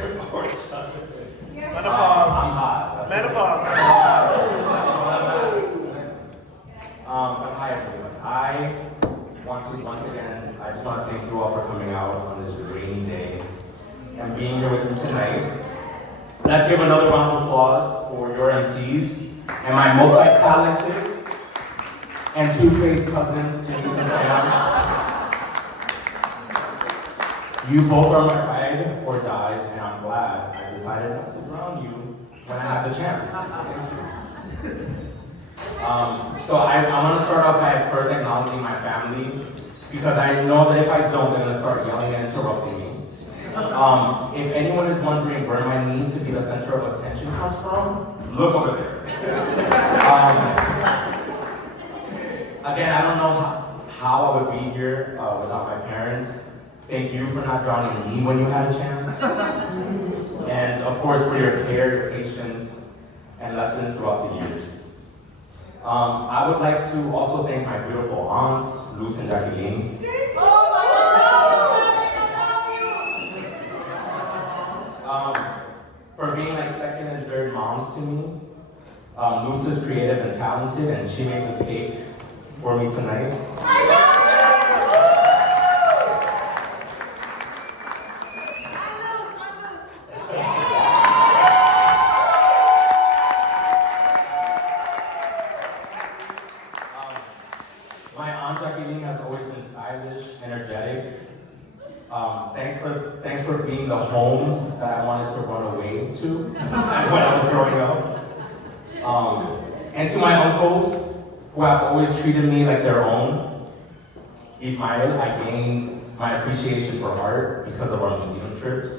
I'm hot. But hi everyone. I want to once again, I just want to thank you all for coming out on this rainy day and being here with me tonight. Let's give another round of applause for your MCs and my multi-talented and two-faced cousins, James and Sam. You both are my ride or dies, and I'm glad I decided not to drown you when I had the chance. So I want to start off by first acknowledging my family, because I know that if I don't, they're going to start yelling and interrupting me. If anyone is wondering where my need to be the center of attention comes from, look over there. Again, I don't know how I would be here without my parents. Thank you for not drowning me when you had a chance. And of course for your care, your patience, and lessons throughout the years. I would like to also thank my beautiful aunts, Luz and Jacqueline. For being like second and third moms to me. Luz is creative and talented, and she made this cake for me tonight. My aunt Jacqueline has always been stylish, energetic. Thanks for being the homes that I wanted to run away to when I was growing up. And to my uncles, who have always treated me like their own. Ismael, I gained my appreciation for art because of our museum trips.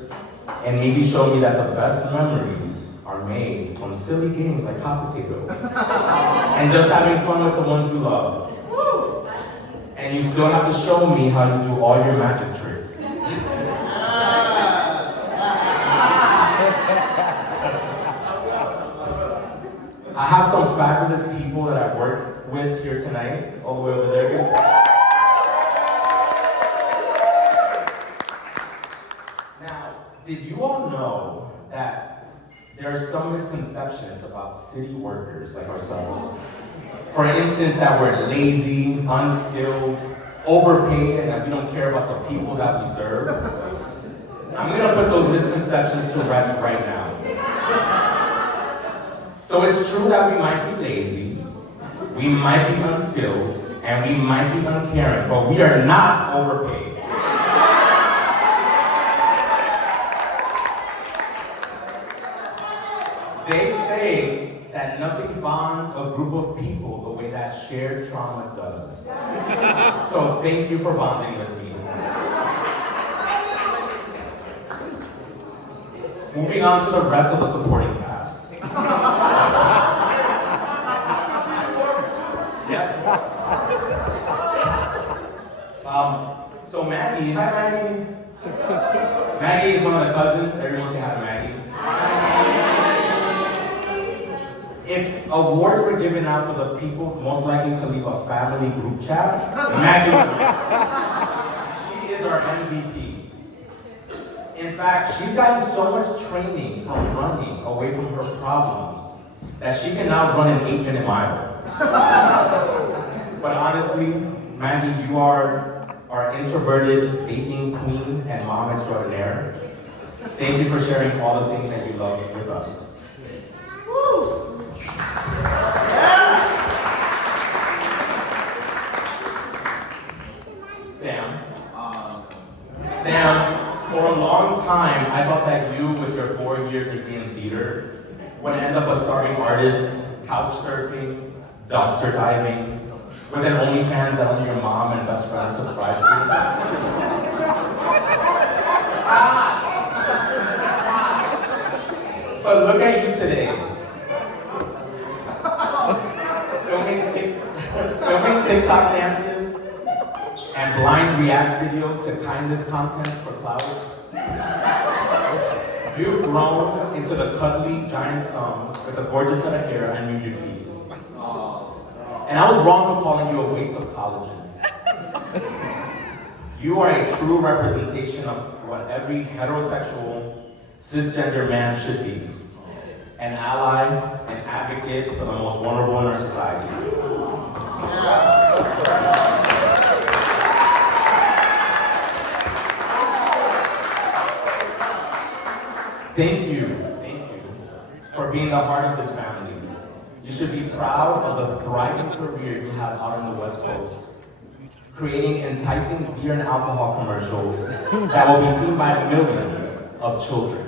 And Miggy showed me that the best memories are made from silly games like hot potato. And just having fun with the ones we love. And you still have to show me how to do all your magic tricks. I have some fabulous people that I work with here tonight, all the way over there. Now, did you all know that there are some misconceptions about city workers like ourselves? For instance, that we're lazy, unskilled, overpaid, and that we don't care about the people that we serve. I'm gonna put those misconceptions to rest right now. So it's true that we might be lazy, we might be unskilled, and we might be uncaring, but we are not overpaid. They say that nothing bonds a group of people the way that shared trauma does. So thank you for bonding with me. Moving on to the rest of the supporting cast. Yes. So Maggie, hi Maggie. Maggie is one of the cousins. Everyone say hi to Maggie. If awards were given out for the people most likely to leave a family group chat, Maggie would. She is our MVP. In fact, she's gotten so much training from running away from her problems that she can now run an 8-minute mile. But honestly, Maggie, you are our introverted baking queen and mom extraordinaire. Thank you for sharing all the things that you love with us. Woo! Sam, for a long time, I thought that you, with your 4-year degree in theater, would end up a starving artist, couch surfing, dumpster diving, with an OnlyFans that only your mom and best friend subscribe to. But look at you today. Filming TikTok dances and blind react videos to kindness content for clout. You've grown into the cuddly giant thumb with a gorgeous set of hair and new beauty. And I was wrong for calling you a waste of collagen. You are a true representation of what every heterosexual, cisgender man should be. An ally, an advocate for the most vulnerable in our society. Thank you for being the heart of this family. You should be proud of the thriving career you have out on the West Coast, creating enticing beer and alcohol commercials that will be seen by millions of children.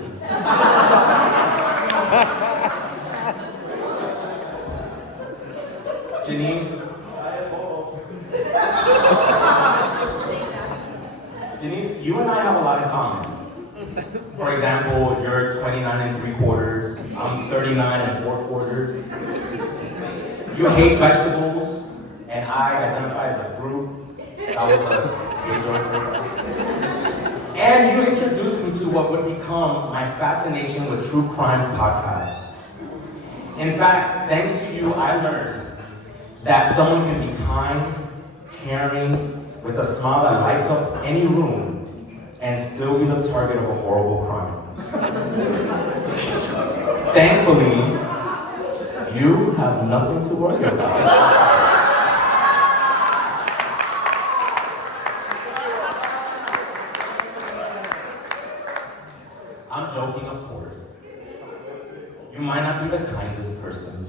Janice, you and I have a lot in common. For example, you're 29 3/4, I'm 39 4/4. You hate vegetables, and I identify as a fruit. That was a good joke. And you introduced me to what would become my fascination with true crime podcasts. In fact, thanks to you, I learned that someone can be kind, caring, with a smile that lights up any room, and still be the target of a horrible crime. Thankfully, you have nothing to worry about. I'm joking, of course. You might not be the kindest person,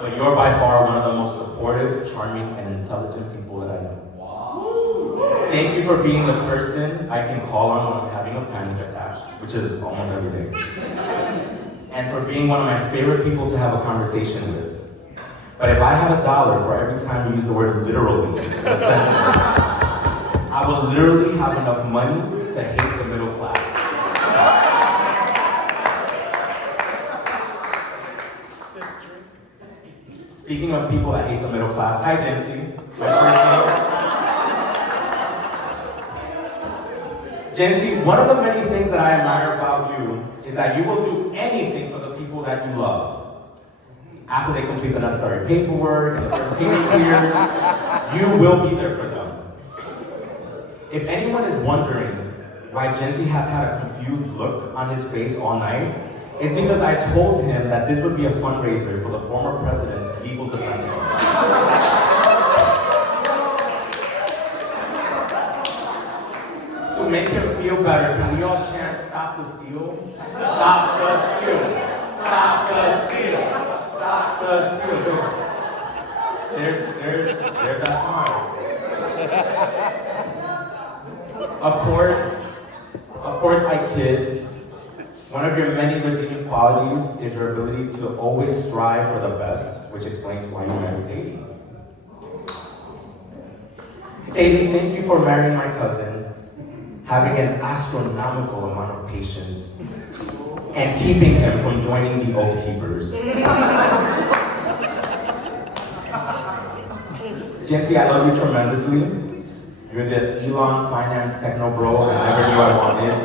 but you're by far one of the most supportive, charming, and intelligent people that I know. Thank you for being the person I can call on when I'm having a panic attack, which is almost every day. And for being one of my favorite people to have a conversation with. But if I had $1 for every time you use the word literally in a sentence, I would literally have enough money to hate the middle class. Speaking of people that hate the middle class, hi Jency, my first name. Jency, one of the many things that I admire about you is that you will do anything for the people that you love. After they complete the necessary paperwork and the payment clears, you will be there for them. If anyone is wondering why Jency has had a confused look on his face all night, it's because I told him that this would be a fundraiser for the former president's legal defense fund. To make him feel better, can we all chant, "Stop the steal"? Stop the steal! Stop the steal! Stop the steal! There's that smile. Of course I kid. One of your many redeeming qualities is your ability to always strive for the best, which explains why you married Tati. Tati, thank you for marrying my cousin, having an astronomical amount of patience, and keeping him from joining the Oath Keepers. Jency, I love you tremendously. You're the Elon finance techno bro I never knew I wanted.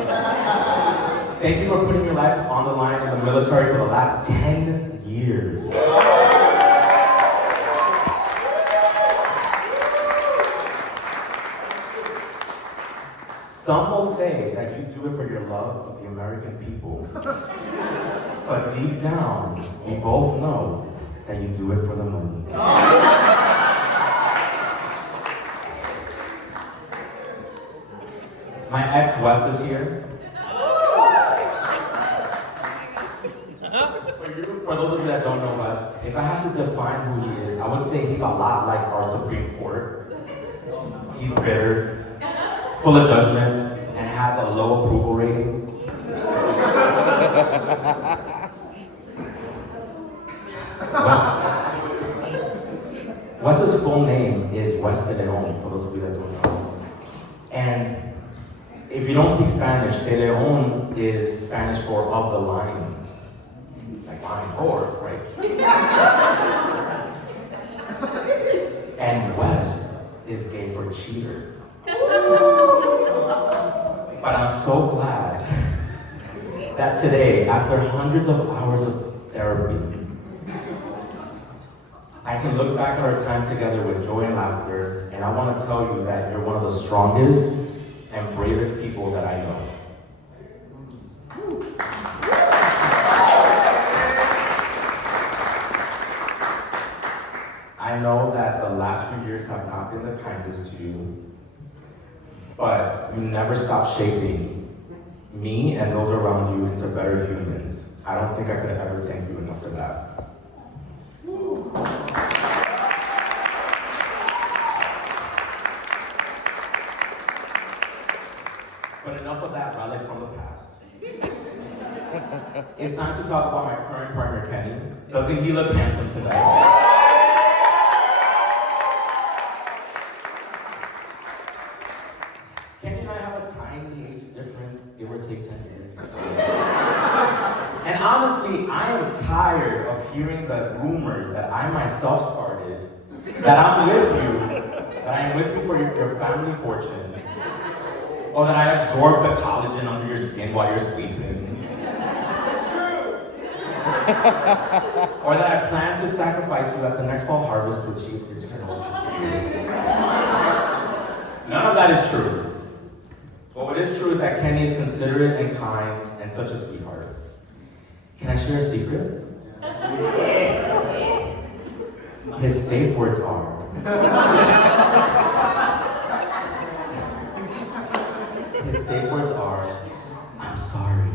Thank you for putting your life on the line in the military for the last 10 years. Some will say that you do it for your love of the American people. But deep down, we both know that you do it for the money. My ex West is here. For those of you that don't know West, if I had to define who he is, I would say he's a lot like our Supreme Court. He's bitter, full of judgment, and has a low approval rating. West's full name is West de Leon, for those of you that don't know. And if you don't speak Spanish, de Leon is Spanish for of the lions. Like lion roar, right? And West is gay for cheater. But I'm so glad that today, after hundreds of hours of therapy, I can look back at our time together with joy and laughter, and I want to tell you that you're one of the strongest and bravest people that I know. parents have not been the kindest to you, but you never stop shaping me and those around you into better humans. I don't think I could ever thank you enough for that. But enough of that relic from the past. It's time to talk about my current partner, Kenny. Doesn't he look handsome tonight? Kenny and I have a tiny age difference, give or take 10 years. And honestly, I am tired of hearing the rumors that I myself started, that I'm with you, that I am with you for your family fortune, or that I absorb the collagen under your skin while you're sleeping. Or that I plan to sacrifice you at the next fall harvest to achieve eternal beauty. None of that is true. But what is true is that Kenny is considerate and kind and such a sweetheart. Can I share a secret? His safe words are. His safe words are, I'm sorry.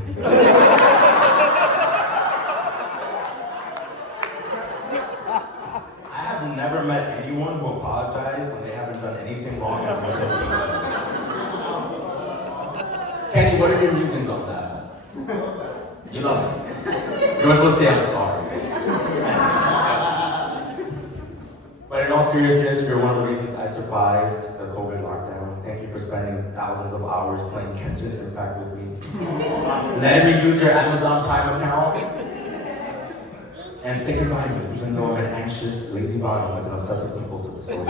I have never met anyone who apologized when they haven't done anything wrong as much as he does. Kenny, what are your musings on that? You love it. You're supposed to say I'm sorry. But in all seriousness, you're one of the reasons I survived the COVID lockdown. Thank you for spending thousands of hours playing Genshin Impact with me. Letting me use your Amazon Prime account. And sticking by me, even though I'm an anxious, lazy body with an obsessive compulsive disorder.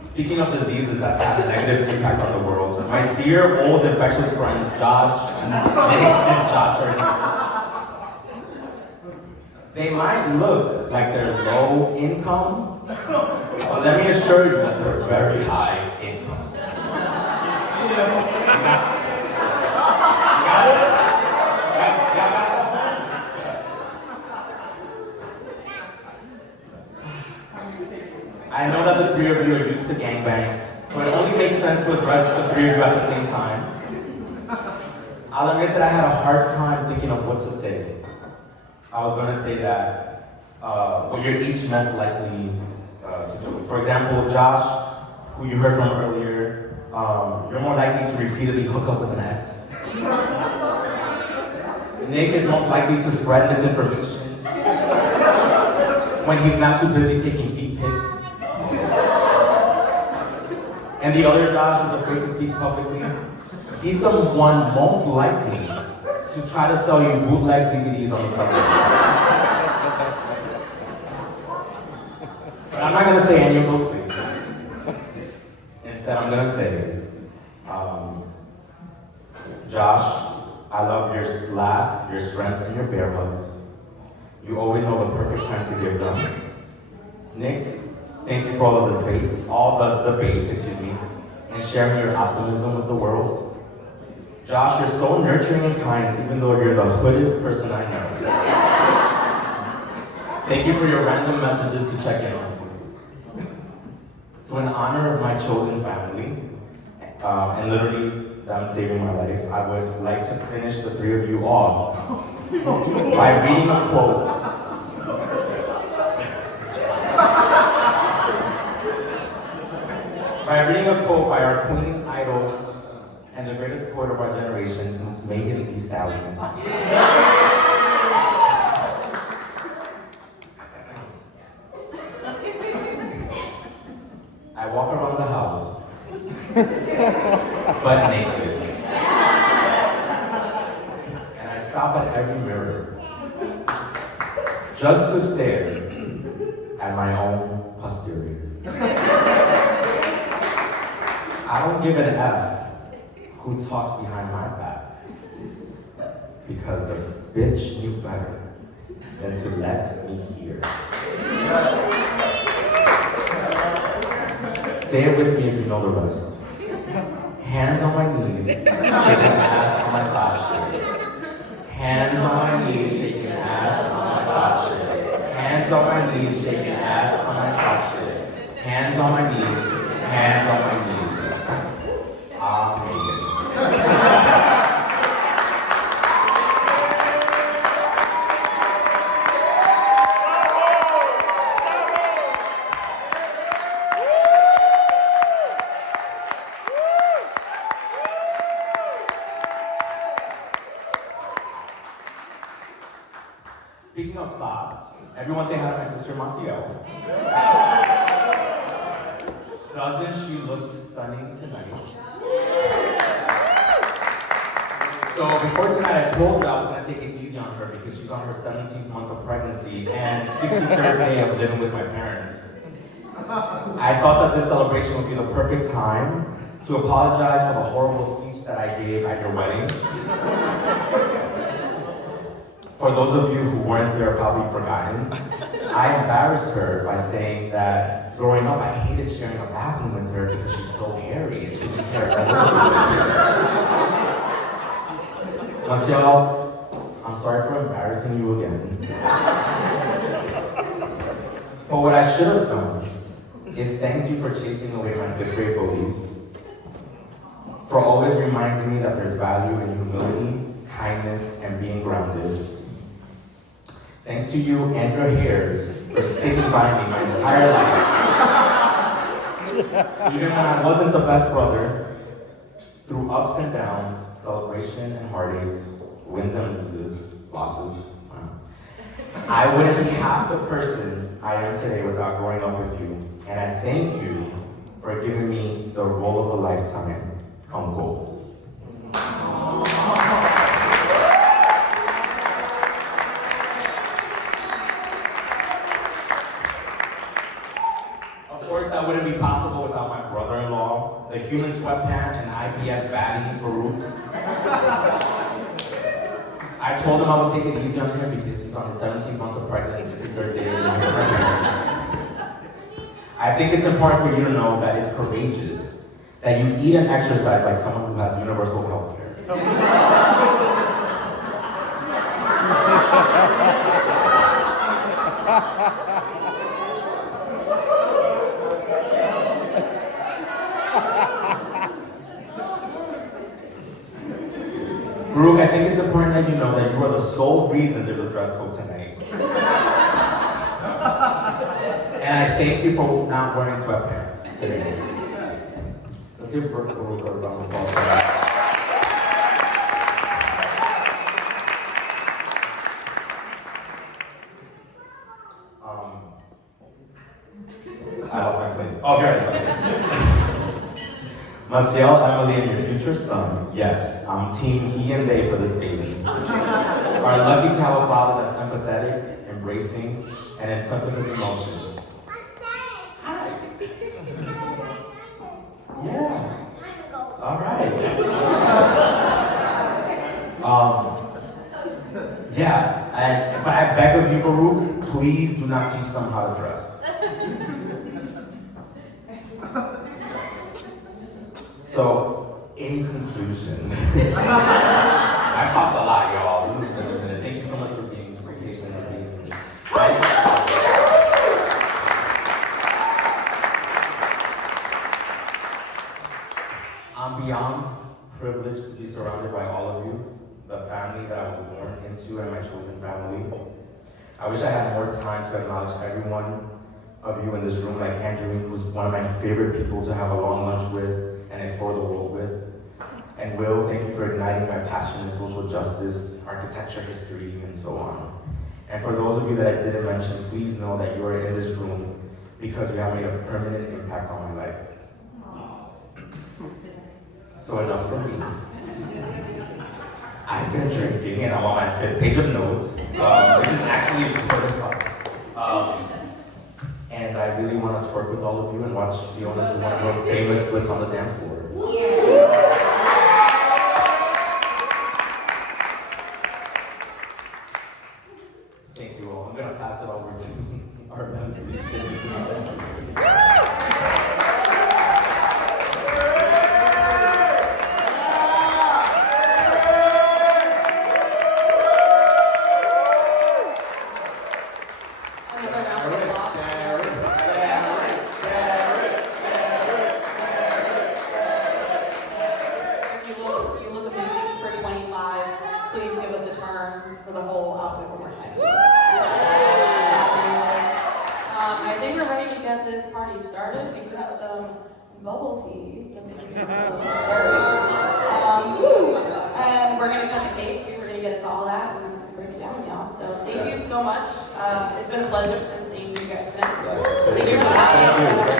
Speaking of diseases that have a negative impact on the world, my dear old infectious friends, Josh, Nick, and Josh are here. They might look like they're low income, but let me assure you that they're very high income. I know that the three of you are used to gangbangs, so it only makes sense to address the three of you at the same time. I'll admit that I had a hard time thinking of what to say. I was going to say that what you're each most likely to do. For example, Josh, who you heard from earlier, you're more likely to repeatedly hook up with an ex. Nick is most likely to spread misinformation when he's not too busy taking feet pics. And the other Josh who's afraid to speak publicly, he's the one most likely to try to sell you bootleg DVDs on the subway. But I'm not going to say any of those things. Instead, I'm going to say, Josh, I love your laugh, your strength, and your bear hugs. You always know the perfect time to give them. Nick, thank you for all the debates, and sharing your optimism with the world. Josh, you're so nurturing and kind, even though you're the hoodest person I know. Thank you for your random messages to check in on me. So in honor of my chosen family, and literally them saving my life, I would like to finish the three of you off by reading a quote. By reading a quote by our queen, idol, and the greatest poet of our generation, Megan Thee Stallion. I walk around the house, but naked. And I stop at every mirror, just to stare at my own posterior. I don't give an F who talks behind my back, because the bitch knew better than to let me hear. Say it with me if you know the rest. Hands on my knees, shaking ass on my thigh. Hands on my knees, shaking ass on my hot shit. Hands on my knees, shaking ass on my hot shit. Hands on my knees, hands on my knees. Ah, Megan. Speaking of thoughts, everyone say hi to my sister Maciel. Doesn't she look stunning tonight? So before tonight, I told her I was gonna take it easy on her because she's on her 17th month of pregnancy and 63rd day of living with my parents. I thought that this celebration would be the perfect time to apologize for the horrible speech that I gave at your wedding. For those of you who weren't there, probably forgotten, I embarrassed her by saying that growing up, I hated sharing a bathroom with her because she's so hairy and she didn't care if I Maciel, I'm sorry for embarrassing you again. But what I should have done is thank you for chasing away my 5th grade bullies, for always reminding me that there's value in humility, kindness, and being grounded. Thanks to you and your hairs for sticking by me my entire life. Even when I wasn't the best brother, through ups and downs, celebration and heartaches, wins and loses, losses. I wouldn't be half the person I am today without growing up with you. And I thank you for giving me the role of a lifetime, uncle. Of course, that wouldn't be possible without my brother-in-law, the human sweatpant and IBS baddie, Baruch. I told him I would take it easy on him because he's on his 17th month of pregnancy, 63rd day of living with my parents. I think it's important for you to know that it's courageous, that you eat and exercise like someone who has universal health care. Baruch, I think it's important that you know that you are the sole reason there's a dress code tonight. And I thank you for not wearing sweatpants today. Let's give Baruch a round of applause for that. I lost my place. Oh, here I am. Maciel, Emily, and your future son, yes, I'm team he and they for this baby, are lucky to have a father that's empathetic, embracing, and in touch with his emotions. Hi. Yeah. All right. Yeah, but I beg of you, Baruch, please do not teach them how to dress. So, in conclusion, I've talked a lot, y'all. This is good. Thank you so much for being so patient and being. I'm beyond privileged to be surrounded by all of you, the family that I was born into and my chosen family. I wish I had more time to acknowledge every one of you in this room, like Angelina, who's one of my favorite people to have a long lunch with and explore the world with. And Will, thank you for igniting my passion in social justice, architecture, history, and so on. And for those of you that I didn't mention, please know that you are in this room because you have made a permanent impact on my life. So enough from me. I've been drinking and I'm on my 5th page of notes, which is actually important. And I really want to twerk with all of you and watch Fiona do one of her famous splits on the dance floor. Thank you all. I'm going to pass it over to our MC. think we're ready to get this party started. We do have some bubble tea, and we're gonna cut the cake too. We're gonna get into all that and break it down, y'all. So thank you so much. It's been a pleasure seeing you guys tonight. Yes. Thank you for having us.